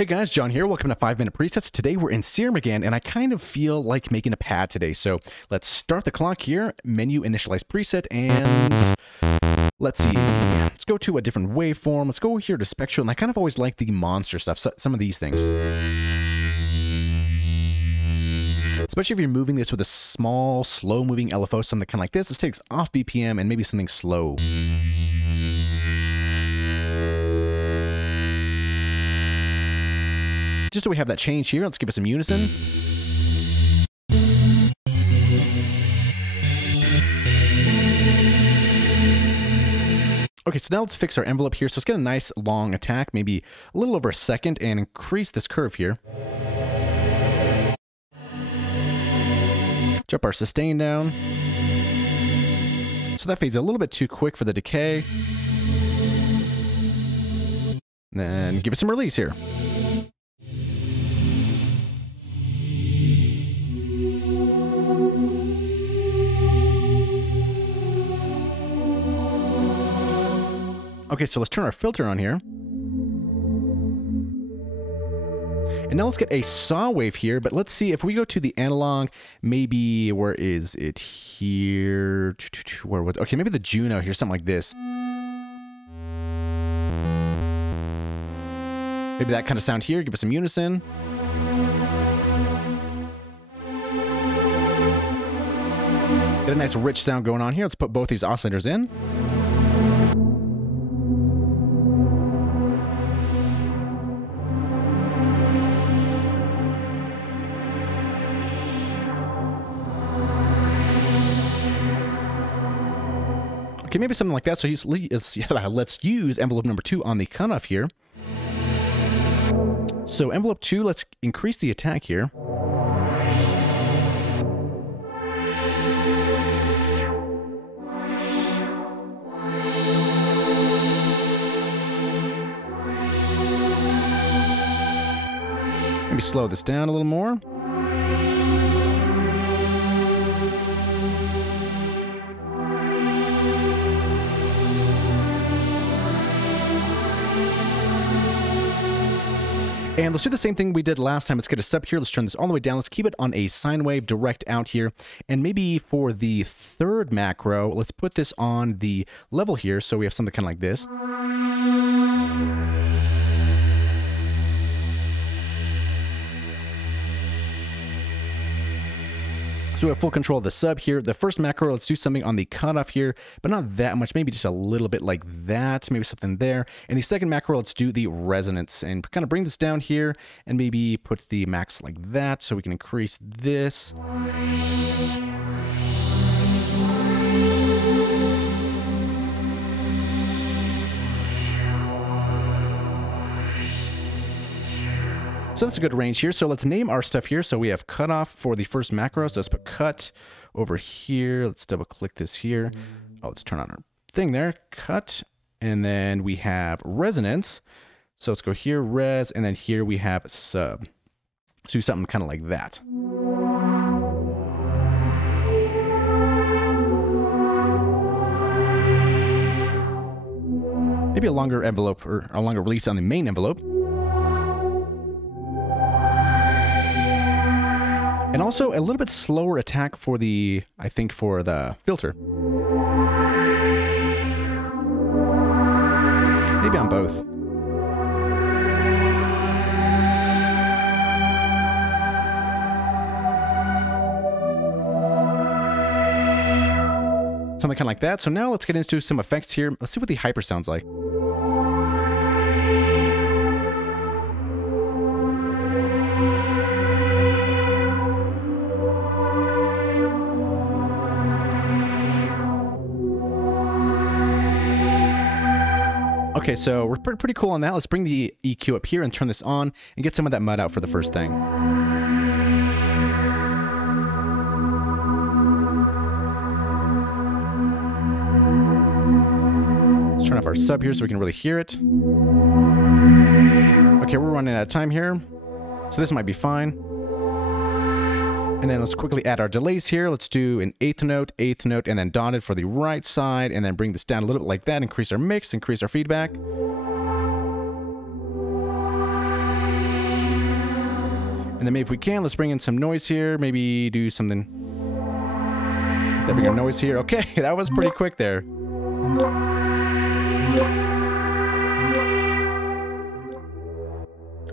Hey guys, John here. Welcome to 5-Minute Presets. Today we're in Serum again, and I kind of feel like making a pad today. So let's start the clock here, menu initialize preset, and let's see. Let's go to a different waveform. Let's go here to spectral, and I kind of always like the monster stuff, so some of these things. Especially if you're moving this with a small, slow-moving LFO, something kind of like this. This takes off BPM and maybe something slow. Just so we have that change here, let's give it some unison. Okay, so now let's fix our envelope here. So let's get a nice long attack, maybe a little over a second, and increase this curve here. Drop our sustain down. So that fades a little bit too quick for the decay. Then give it some release here. Okay, so let's turn our filter on here. And now let's get a saw wave here, but let's see if we go to the analog, maybe, where is it here? Where was, okay, maybe the Juno here, something like this. Maybe that kind of sound here, give us some unison. Get a nice rich sound going on here. Let's put both these oscillators in. Okay, maybe something like that. So let's use envelope number 2 on the cutoff here. So envelope 2, let's increase the attack here. Maybe slow this down a little more. And let's do the same thing we did last time. Let's get a sub here. Let's turn this all the way down. Let's keep it on a sine wave direct out here. And maybe for the third macro, let's put this on the level here. So we have something kind of like this. So we have full control of the sub here. The first macro, let's do something on the cutoff here, but not that much, maybe just a little bit like that, maybe something there. And the second macro, let's do the resonance and kind of bring this down here and maybe put the max like that so we can increase this. So that's a good range here. So let's name our stuff here. So we have cutoff for the first macro. So let's put cut over here. Let's double click this here. Oh, let's turn on our thing there. Cut. And then we have resonance. So let's go here, res, and then here we have sub. So do something kind of like that. Maybe a longer envelope or a longer release on the main envelope. And also a little bit slower attack for the, I think, for the filter. Maybe on both. Something kind of like that. So now let's get into some effects here. Let's see what the hyper sounds like. Okay, so we're pretty cool on that. Let's bring the EQ up here and turn this on and get some of that mud out for the first thing. Let's turn off our sub here so we can really hear it. Okay, we're running out of time here, so this might be fine. And then let's quickly add our delays here. Let's do an eighth note, and then dotted for the right side, and then bring this down a little bit like that, increase our mix, increase our feedback. And then maybe if we can, let's bring in some noise here. Maybe do something. There we go, noise here. Okay, that was pretty quick there.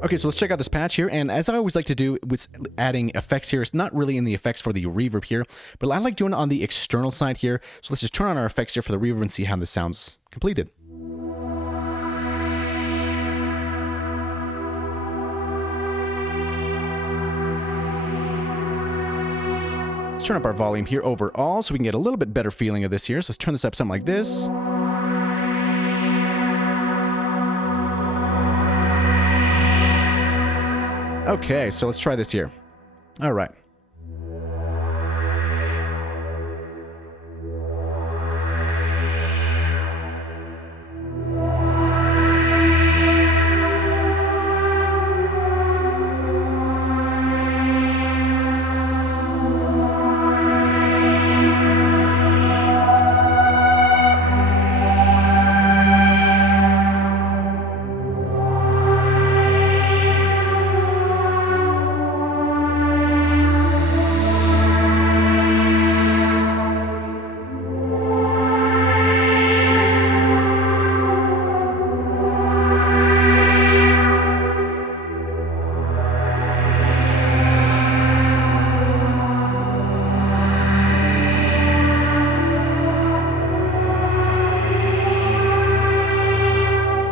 Okay, so let's check out this patch here. And as I always like to do with adding effects here, it's not really in the effects for the reverb here, but I like doing it on the external side here. So let's just turn on our effects here for the reverb and see how this sounds completed. Let's turn up our volume here overall so we can get a little bit better feeling of this here. So let's turn this up something like this. Okay, so let's try this here. All right.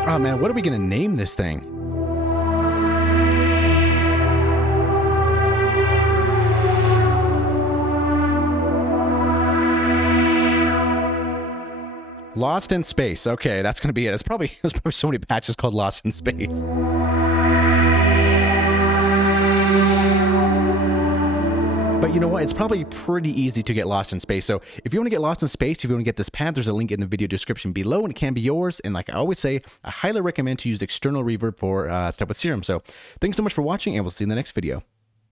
Oh man, what are we gonna name this thing? Lost in Space. Okay, that's gonna be it. There's probably so many patches called Lost in Space. But you know what? It's probably pretty easy to get lost in space. So if you want to get lost in space, if you want to get this pad, there's a link in the video description below and it can be yours. And like I always say, I highly recommend to use external reverb for stuff with Serum. So thanks so much for watching and we'll see you in the next video.